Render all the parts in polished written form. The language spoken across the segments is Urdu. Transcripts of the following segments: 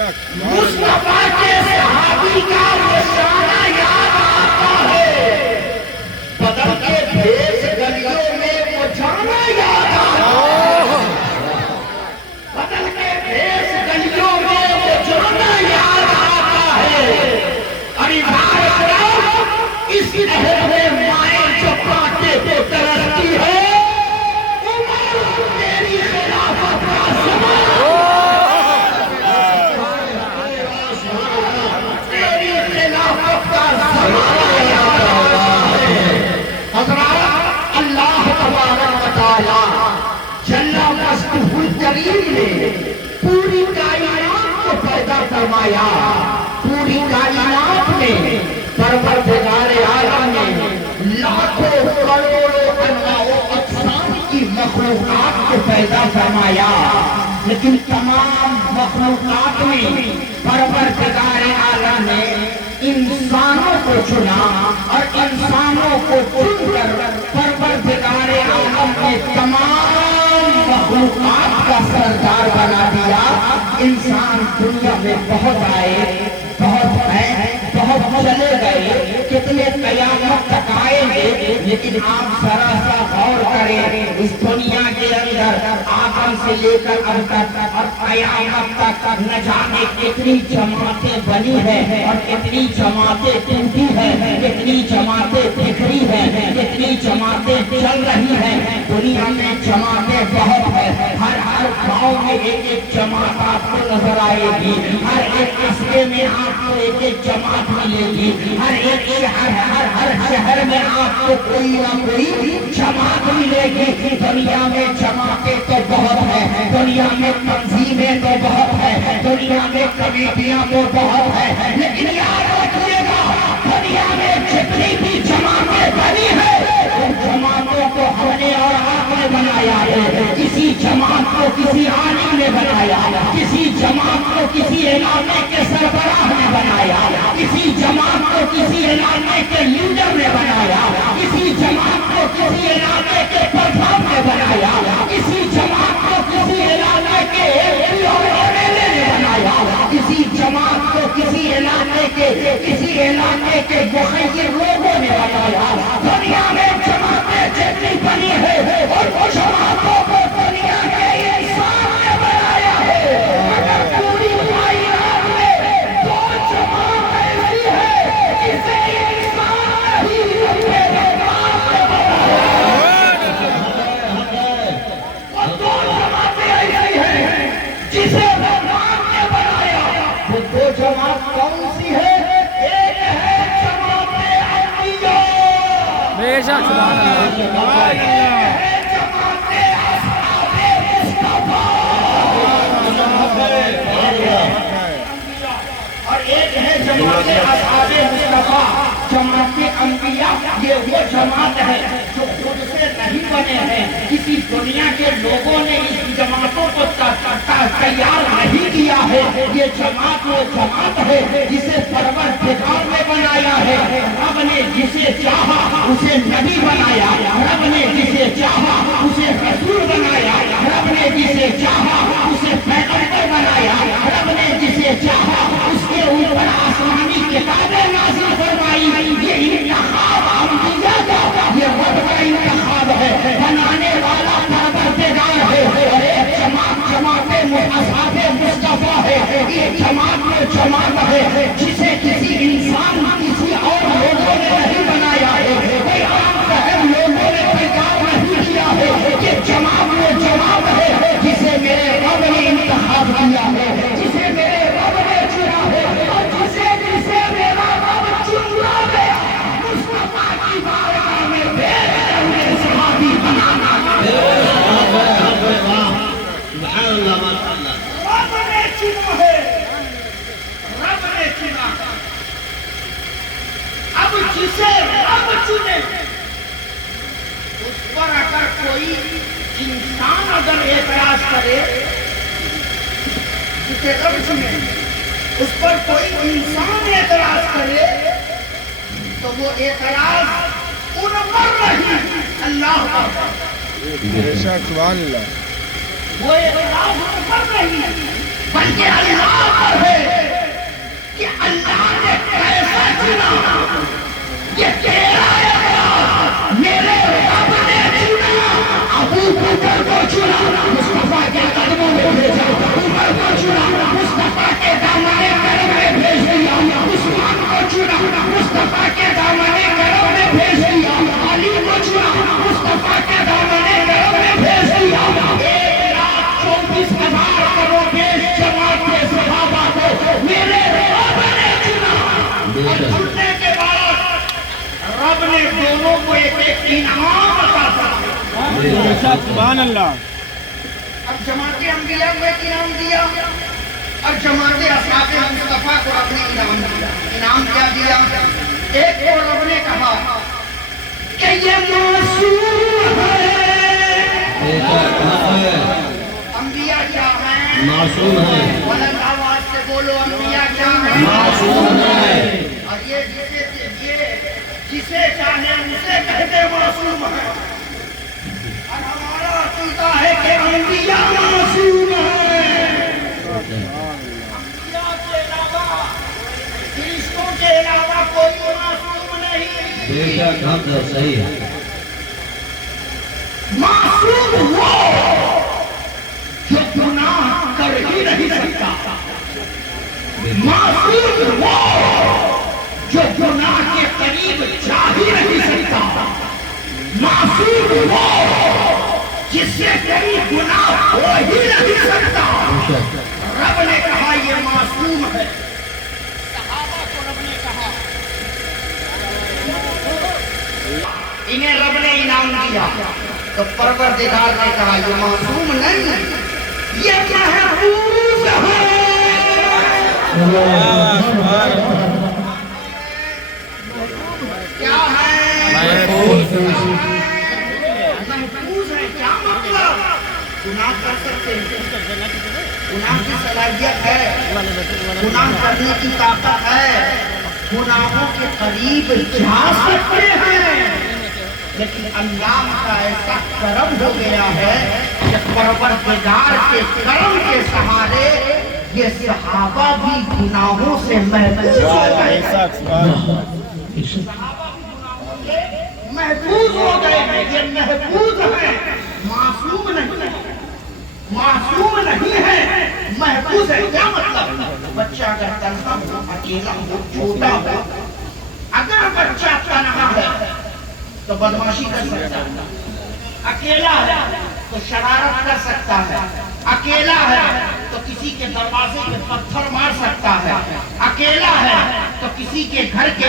مصطفیٰ کے صحابی کا نشانہ یاد آتا ہے، بدل کے بھیس گلیوں میں وہ جانا یاد آتا ہے، بدل کے بھیس گلیوں میں وہ جانا یاد آتا ہے۔ ارے اس عہد میں مائیں جو کانٹے کو ترستی ہے، تیری خلافت کا زمانہ، تیری خلافت کا زمانہ یاد آتا ہے۔ حضرات، اللہ تبارک و تعالیٰ جل مجدہ الکریم نے پوری کائنات کو پیدا فرمایا، پوری کائنات میں پروردگار عالم نے لاکھوں کروڑوں انواع و اقسام کی مخلوقات کو پیدا فرمایا، لیکن تمام مخلوقات میں پروردگار عالم نے انسانوں کو چنا اور انسانوں کو چن کر پروردگار عالم نے تمام مخلوقات کا سردار بنا دیا۔ انسان دنیا میں بہت آئے، بہت ہیں، بہت چلے گئے، کتنے قیامت تک آئیں گے، لیکن آپ ذرا سا غور کریں، اس دنیا کے اندر آدم سے لے کر اب تک اور قیامت تک نہ جانے کتنی جماعتیں بنی ہیں اور کتنی جماعتیں ٹوٹی ہیں، کتنی جماعتیں بکھری ہیں، کتنی جماعتیں چل رہی ہیں۔ دنیا میں جماعتیں بہت ہیں، ہر گاؤں میں ایک جماعت آپ کو نظر آئے گی، ہر ایک قصبے میں آپ کو ایک جماعت ملے گی، ہر شہر میں آپ کو کوئی نہ کوئی جماعت ملے گی۔ دنیا میں جماعتیں تو بہت ہیں، دنیا میں تنظیمیں تو بہت ہیں، دنیا میں کمیٹیاں تو بہت ہیں، لیکن یاد رکھیے گا، دنیا میں جتنی بھی جماعتیں بنی ہیں، ان جماعتوں کو ہم نے اور آپ نے بنایا ہے۔ کسی جماعت کو کسی عالم نے بنایا، کسی جماعت کو کسی علاقے کے سربراہ نے بنایا، کسی جماعت کو کسی علاقے کے لیڈر نے بنایا، کسی جماعت کو کسی علاقے کے پردھان نے بنایا، کسی جماعت کو کسی علاقے کے ایم اور ایم ایل اے نے بنایا، کسی جماعت کو کسی علاقے کے مخیر لوگوں نے بنایا۔ دنیا میں جماعتیں جتنی بنی ہے اور وہ جماعتوں کو دنیا کے انسان نے بنایا ہے، مگر پوری کائنات میں دو جماعت ایسی ہے جسے انسان ہی اپنے رحمان نے بنایا۔ وہ دو جماعتیں ایسی ہیں جسے رحمان نے بنایا۔ وہ دو جماعت کون سی ہے؟ ایک ہے جماعت انبیاء، بے شک سبحان اللہ، اور ایک ہے جماعت اصحاب مصطفیٰ۔ جماعت انبیاء یہ وہ جماعت ہے جو خود سے نہیں بنے ہیں، کسی دنیا کے لوگوں نے اس جماعتوں کو تیار نہیں کیا ہے۔ یہ جماعت وہ جماعت ہے جسے پروردگار نے بنایا ہے۔ رب نے جسے چاہا اسے نبی بنایا، رب نے جسے چاہا اسے رسول بنایا، رب نے جسے چاہا اسے پیغمبر بنایا، رب نے جسے چاہا اس کے اوپر آسمانی کتابیں نازل فرمائی۔ یہ انتخاب انبیاء کا یہ رب کا انتخاب ہے، بنانے والا پروردگار ہے۔ اور ایک جماعت اصحاب مصطفیٰ ہے، یہ جماعت میں جماعت ہے جسے کسی انسان کسی اور لوگوں نے نہیں بنایا ہے، کوئی عام فہم لوگوں نے تیار نہیں کیا ہے۔ یہ جماعت میں جماعت ہے جسے میرے رب نے انتخاب کیا ہے، جسے میرے رب نے چنا ہے، اور جسے میرا رب چننا گیا مصطفیٰ کی بارگاہ میں بھیج کر میرے صحابی بنانا رب نے چنا ہے، رب نے چنا ہے۔ اب جسے رب چنے اس پر اگر کوئی انسان اگر اعتراض کرے، جسے رب چنے اس پر کوئی انسان اعتراض کرے تو وہ اعتراض ان پر نہیں، اللہ پر۔ بے شک سبحان اللہ، وہ اعتراض ان پر نہیں بلکہ اللہ پر ہے۔ نے دونوں کو ایک ایک انعام عطا فرمایا. سبحان اللہ. اب جماعت انبیاء کو ایک انعام دیا اور جماعت اصحاب مصطفیٰ کو رب نے انعام دیا. انعام کیا دیا؟ ایک کو رب نے کہا کہ یہ معصوم ہے. انبیاء کیا ہیں؟ معصوم ہے. بلند آواز سے بولو، انبیاء کیا ہیں؟ معصوم ہے. اور یہ جسے چاہے اسے کہتے معصوم ہے. اور ہمارا عقیدہ ہے کہ انبیاء معصوم ہیں. انبیاء کے علاوہ، فرشتوں کے علاوہ کوئی معصوم نہیں. بے شک ہم تو صحیح ہے. معصوم وہ جو گناہ کر ہی نہیں سکتا. معصوم وہ جو گناہ کے قریب جا ہی نہیں سکتا. معصوم وہ جس سے کوئی گناہ ہو ہی نہیں سکتا. رب نے کہا یہ معصوم ہے. صحابہ کو رب نے کہا، انہیں رب نے انعام دیا تو پروردگار نے کہا یہ معصوم نہیں، یہ محفوظ ہے. کیا ہے؟ محفوظ ہے. کیا مطلب؟ گناہ کر سکتے ہیں، گناہ کی صلاحیت ہے، گناہ کرنے کی طاقت ہے، گناہوں کے قریب جا سکتے ہیں. لیکن اللہ کا ایسا کرم ہو گیا ہے کہ پروردگار کے کرم کے سہارے یہ صحابہ بھی گناہوں سے محفوظ ہو گئے. صحابہ بھی گناہوں سے محفوظ ہو گئے ہیں. یہ محفوظ ہے، معصوم نہیں. معصوم نہیں ہے، محفوظ ہے. کیا مطلب؟ بچہ اگر تنہا ہو، اکیلا ہو، چھوٹا ہو، اگر بچہ تنہا ہے تو بدماشی کر سکتا ہے، اکیلا ہے تو شرارت کر سکتا ہے، اکیلا ہے تو کسی کے دروازے پہ پتھر مار سکتا ہے، اکیلا ہے تو کسی کے گھر کے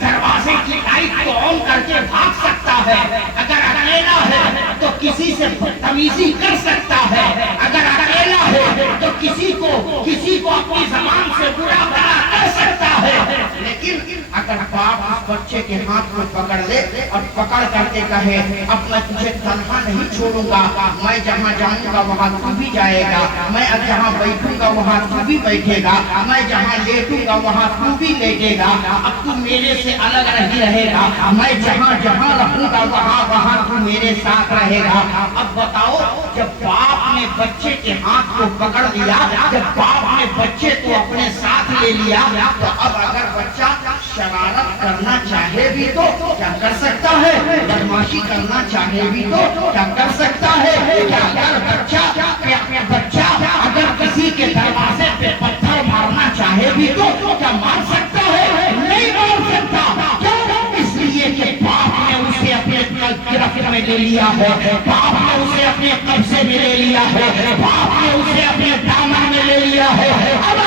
دروازے کی لائٹ کو آن کر کے بھاگ سکتا ہے. اگر اکیلا ہے تو کسی سے بدتمیزی کر سکتا ہے. اگر اکیلا ہے تو کسی کو اپنی زبان سے برا بھلا کر سکتا ہے. لیکن اگر باپ اس بچے کے ہاتھ کو پکڑ لے اور پکڑ کر کے کہے اب میں تجھے تنہا نہیں چھوڑوں گا، میں جہاں جاؤں گا وہاں تو بھی جائے گا، میں اب جہاں بیٹھوں گا وہاں تو بھی بیٹھے گا، میں جہاں لیٹوں گا وہاں تو بھی لیٹے گا، اب تو میرے سے الگ نہیں رہے گا، میں جہاں رہوں گا وہاں تو میرے ساتھ رہے گا. اب بتاؤ، جب باپ نے بچے کے ہاتھ کو پکڑ لیا، جب باپ نے بچے کو اپنے ساتھ لے لیا، تو اب اگر بچہ شرارت کرنا چاہے بھی تو کیا کر سکتا ہے؟ بدماشی کرنا چاہے بھی تو کیا کر سکتا ہے؟ بچہ اگر کسی کے دروازے پہ پتھر مارنا چاہے بھی تو کیا مار سکتا ہے؟ نہیں مار سکتا. اس لیے کہ باپ نے اسے اپنے گرفت میں لے لیا ہے، باپ نے اسے اپنے قبضے میں لے لیا ہے، باپ نے اسے اپنے دامن میں لے لیا ہے. اب